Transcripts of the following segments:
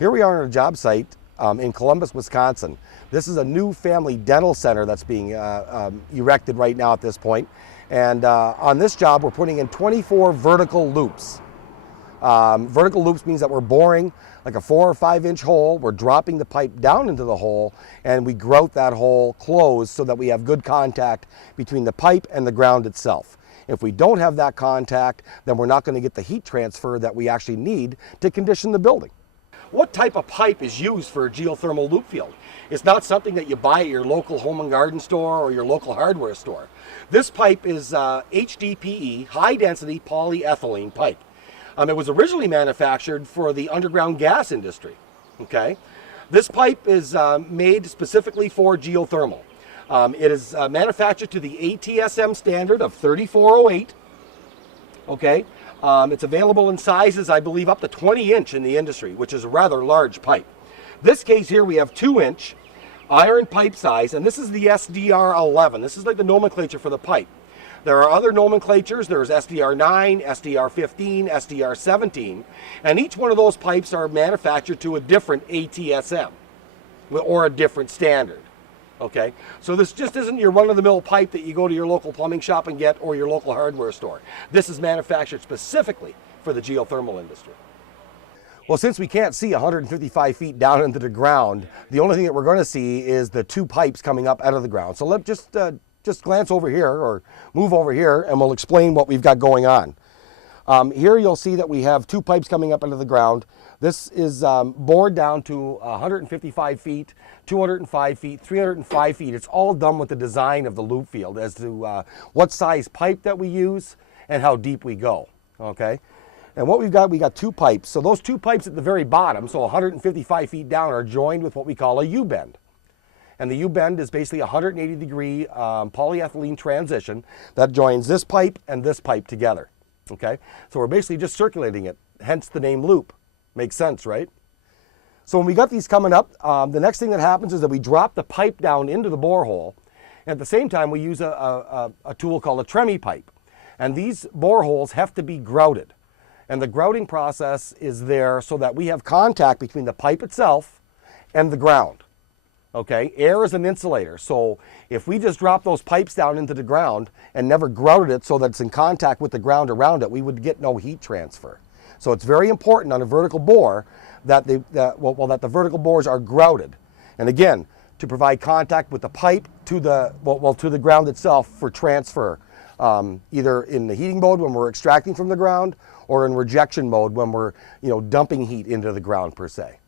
Here we are on a job site in Columbus, Wisconsin. This is a new family dental center that's being erected right now at this point. And on this job, we're putting in 24 vertical loops. Vertical loops means that we're boring like a 4 or 5 inch hole. We're dropping the pipe down into the hole, and we grout that hole closed so that we have good contact between the pipe and the ground itself. If we don't have that contact, then we're not going to get the heat transfer that we actually need to condition the building. What type of pipe is used for a geothermal loop field? It's not something that you buy at your local home and garden store or your local hardware store. This pipe is HDPE, high density polyethylene pipe. It was originally manufactured for the underground gas industry. Okay, this pipe is made specifically for geothermal. It is manufactured to the ATSM standard of 3408. Okay, it's available in sizes, I believe, up to 20 inch in the industry, which is a rather large pipe. This case here, we have 2 inch iron pipe size, and this is the SDR11. This is like the nomenclature for the pipe. There are other nomenclatures. There's SDR9, SDR15, SDR17, and each one of those pipes are manufactured to a different ATSM or a different standard. Okay, so this just isn't your run-of-the-mill pipe that you go to your local plumbing shop and get, or your local hardware store. This is manufactured specifically for the geothermal industry. Well, since we can't see 155 feet down into the ground, the only thing that we're going to see is the 2 pipes coming up out of the ground. So let's just glance over here or move over here, and we'll explain what we've got going on. Here you'll see that we have 2 pipes coming up into the ground. This is bored down to 155 feet, 205 feet, 305 feet. It's all done with the design of the loop field as to what size pipe that we use and how deep we go. Okay, and what we got 2 pipes. So those 2 pipes at the very bottom, so 155 feet down, are joined with what we call a U-bend. And the U-bend is basically a 180-degree polyethylene transition that joins this pipe and this pipe together. Okay, so we're basically just circulating it, hence the name loop. Makes sense, right? So when we got these coming up, the next thing that happens is that we drop the pipe down into the borehole. And at the same time, we use a tool called a tremie pipe. And these boreholes have to be grouted. And the grouting process is there so that we have contact between the pipe itself and the ground. Okay, air is an insulator, so if we just drop those pipes down into the ground and never grouted it so that it's in contact with the ground around it, we would get no heat transfer. So it's very important on a vertical bore that the vertical bores are grouted. And again, to provide contact with the pipe to the ground itself for transfer, either in the heating mode when we're extracting from the ground, or in rejection mode when we're dumping heat into the ground per se.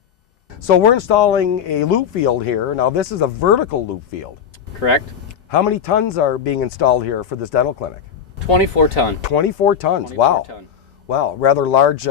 So we're installing a loop field here. Now this is a vertical loop field. Correct. How many tons are being installed here for this dental clinic? 24 ton. 24 tons. 24 wow. ton. Wow, rather large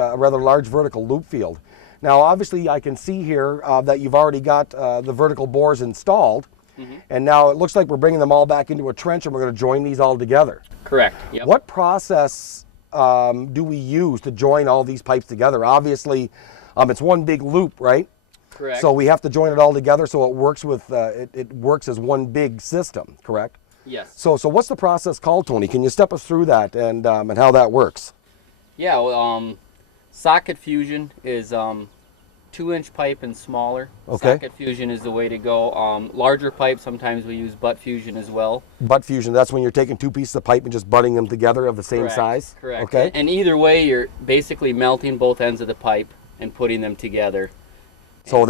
vertical loop field. Now obviously I can see here that you've already got the vertical bores installed. Mm-hmm. And now it looks like we're bringing them all back into a trench, and we're going to join these all together. Correct. Yep. What process do we use to join all these pipes together? Obviously it's one big loop, right? Correct. So we have to join it all together so it works with it works as one big system, correct? Yes. So what's the process called, Tony? Can you step us through that and how that works? Yeah. Well, socket fusion is 2-inch pipe and smaller. Okay. Socket fusion is the way to go. Larger pipe, sometimes we use butt fusion as well. Butt fusion, that's when you're taking 2 pieces of pipe and just butting them together of the same Correct. size? Correct. Okay. And either way, you're basically melting both ends of the pipe and putting them together. So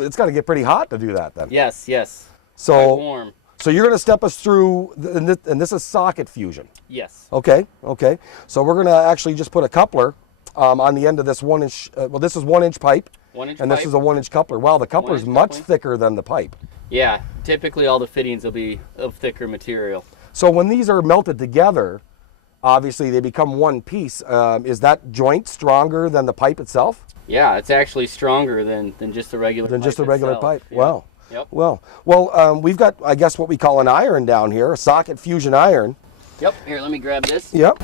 it's got to get pretty hot to do that then. Yes, yes. So quite warm. So you're going to step us through, and this is socket fusion. Yes. Okay, okay. So we're going to actually just put a coupler on the end of this 1-inch, this is 1-inch pipe. 1-inch and pipe. This is a 1-inch coupler. Wow, the coupler is much thicker than the pipe. Yeah, typically all the fittings will be of thicker material. So when these are melted together, obviously they become one piece. Is that joint stronger than the pipe itself? Yeah, it's actually stronger than just a regular pipe. Than just a regular itself. pipe. Yeah. Wow. Yep. Well, we've got, I guess, what we call an iron down here, a socket fusion iron. Yep. Here, let me grab this. Yep.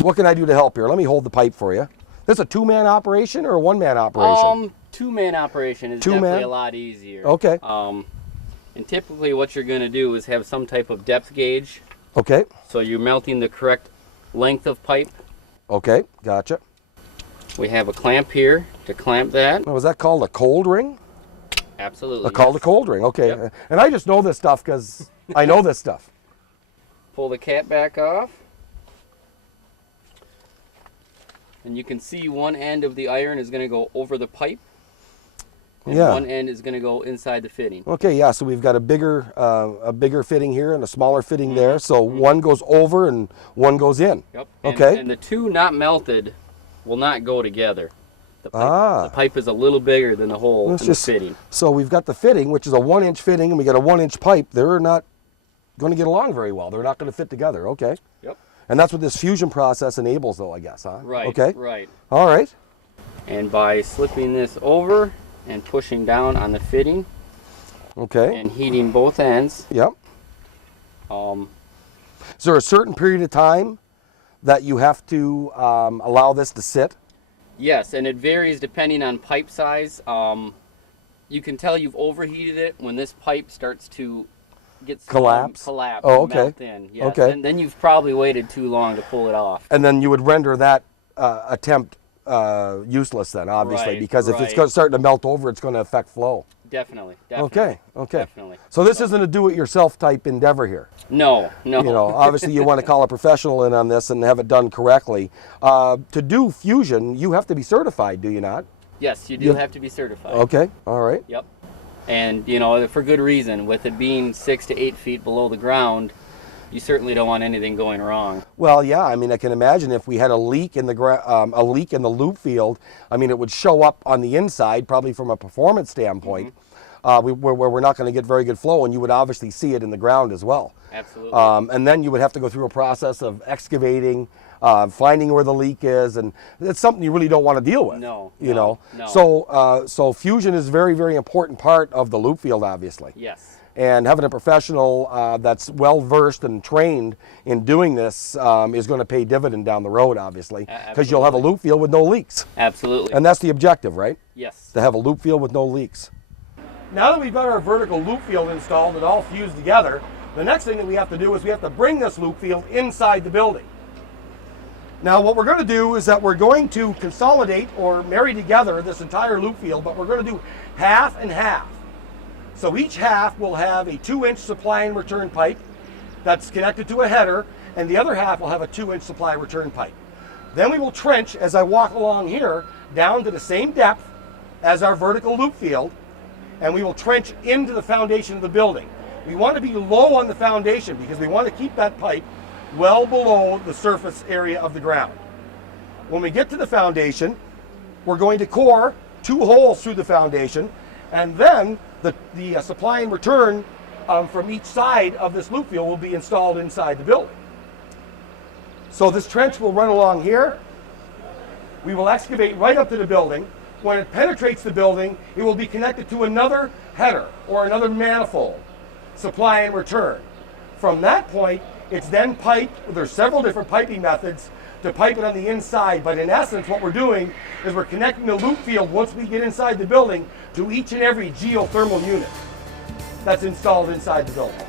What can I do to help here? Let me hold the pipe for you. This a 2-man operation or a 1-man operation? 2-man operation is definitely a lot easier. Okay. And typically what you're going to do is have some type of depth gauge. Okay. So you're melting the correct length of pipe. Okay, gotcha. We have a clamp here to clamp that. Was that called a cold ring? Absolutely. Called a cold ring, okay. Yep. And I just know this stuff because I know this stuff. Pull the cap back off. And you can see one end of the iron is going to go over the pipe. And one end is going to go inside the fitting. Okay, yeah, so we've got a bigger fitting here and a smaller fitting there. So one goes over and one goes in. Yep. Okay. And the two not melted will not go together. The pipe is a little bigger than the hole in the fitting. So we've got the fitting, which is a 1-inch fitting, and we got a 1-inch pipe. They're not going to get along very well. They're not going to fit together. Okay. Yep. And that's what this fusion process enables, though, I guess, huh? Right. Okay. Right. All right. And by slipping this over and pushing down on the fitting, okay, and heating both ends. Yep. Is there a certain period of time that you have to allow this to sit? Yes, and it varies depending on pipe size. You can tell you've overheated it when this pipe starts to get collapse. Oh, okay. Melt in. Yes. Okay. And then you've probably waited too long to pull it off. And then you would render that attempt useless then, obviously, right, because if it's starting to melt over, it's going to affect flow. Definitely. Okay. Okay. Definitely. So this isn't a do-it-yourself type endeavor here. No. No. You know, obviously you want to call a professional in on this and have it done correctly. To do fusion, you have to be certified, do you not? Yes, you do have to be certified. Okay. All right. Yep. And you know, for good reason. With it being 6 to 8 feet below the ground, you certainly don't want anything going wrong. Well, yeah. I mean, I can imagine if we had a leak in the loop field. I mean, it would show up on the inside, probably from a performance standpoint. Where we're not going to get very good flow, and you would obviously see it in the ground as well. Absolutely. And then you would have to go through a process of excavating, finding where the leak is, and it's something you really don't want to deal with. No. You know. No. So fusion is a very, very important part of the loop field, obviously. Yes. And having a professional that's well versed and trained in doing this is going to pay dividend down the road, obviously, because you'll have a loop field with no leaks. Absolutely. And that's the objective, right? Yes. To have a loop field with no leaks. Now that we've got our vertical loop field installed and all fused together, the next thing that we have to do is we have to bring this loop field inside the building. Now what we're going to do is that we're going to consolidate or marry together this entire loop field, but we're going to do half and half. So each half will have a 2-inch supply and return pipe that's connected to a header, and the other half will have a 2-inch supply return pipe. Then we will trench, as I walk along here, down to the same depth as our vertical loop field, and we will trench into the foundation of the building. We want to be low on the foundation because we want to keep that pipe well below the surface area of the ground. When we get to the foundation, we're going to core 2 holes through the foundation, and then the supply and return from each side of this loop field will be installed inside the building. So this trench will run along here. We will excavate right up to the building. When it penetrates the building, it will be connected to another header or another manifold, supply and return. From that point, it's then piped. There's several different piping methods to pipe it on the inside, but in essence what we're doing is we're connecting the loop field once we get inside the building to each and every geothermal unit that's installed inside the building.